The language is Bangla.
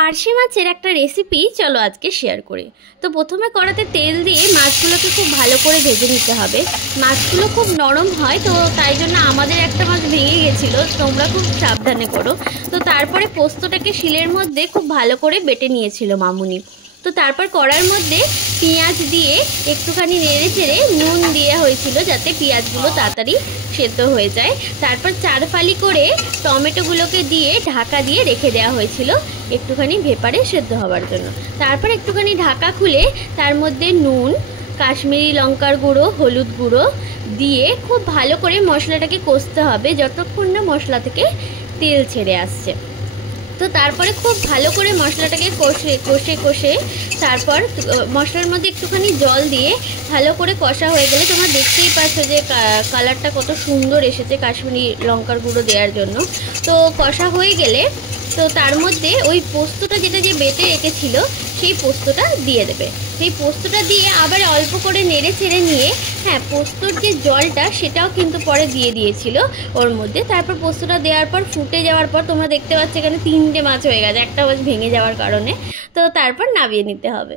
পার্শে মাছের একটা রেসিপি চলো আজকে শেয়ার করি। তো প্রথমে কড়াতে তেল দিয়ে মাছগুলোকে খুব ভালো করে ভেজে নিতে হবে। মাছগুলো খুব নরম হয়, তো তাই জন্য আমাদের একটা মাছ ভেঙে গেছিলো, তোমরা খুব সাবধানে করো। তো তারপরে পোস্তটাকে শিলের মধ্যে খুব ভালো করে বেটে নিয়েছিল মামুনি। তো তারপর কড়ার মধ্যে পেঁয়াজ দিয়ে একটুখানি নেড়ে চেড়ে নুন দেওয়া হয়েছিল যাতে পেঁয়াজগুলো তাড়াতাড়ি সেদ্ধ হয়ে যায়। তারপর 4 ফালি করে টমেটোগুলোকে দিয়ে ঢাকা দিয়ে রেখে দেওয়া হয়েছিল একটুখানি ভেপারে সেদ্ধ হওয়ার জন্য। তারপর একটুখানি ঢাকা খুলে তার মধ্যে নুন, কাশ্মীরি লঙ্কার গুঁড়ো, হলুদ গুঁড়ো দিয়ে খুব ভালো করে মশলাটাকে কষতে হবে যতক্ষণ না মশলা থেকে তেল ছেড়ে আসছে। তো তারপরে খুব ভালো করে মশলাটাকে কষে তারপর মশলার মধ্যে একটুখানি জল দিয়ে ভালো করে কষা হয়ে গেলে তোমরা দেখতেই পাচ্ছ যে কালারটা কত সুন্দর এসেছে কাশ্মীরি লঙ্কার গুঁড়ো দেওয়ার জন্য। তো কষা হয়ে গেলে তো তার মধ্যে ওই পোস্তটা যেটা যে বেটে রেখেছিল সেই পোস্তটা দিয়ে দেবে। সেই পোস্তটা দিয়ে আবার অল্প করে নেড়ে ছেড়ে নিয়ে, হ্যাঁ, পোস্তর যে জলটা সেটাও কিন্তু পরে দিয়ে দিয়েছিল ওর মধ্যে। তারপর পোস্তটা দেওয়ার পর ফুটে যাওয়ার পর তোমরা দেখতে পাচ্ছ এখানে 3টে মাছ হয়ে গেছে, একটা মাছ ভেঙে যাওয়ার কারণে। তো তারপর নামিয়ে নিতে হবে।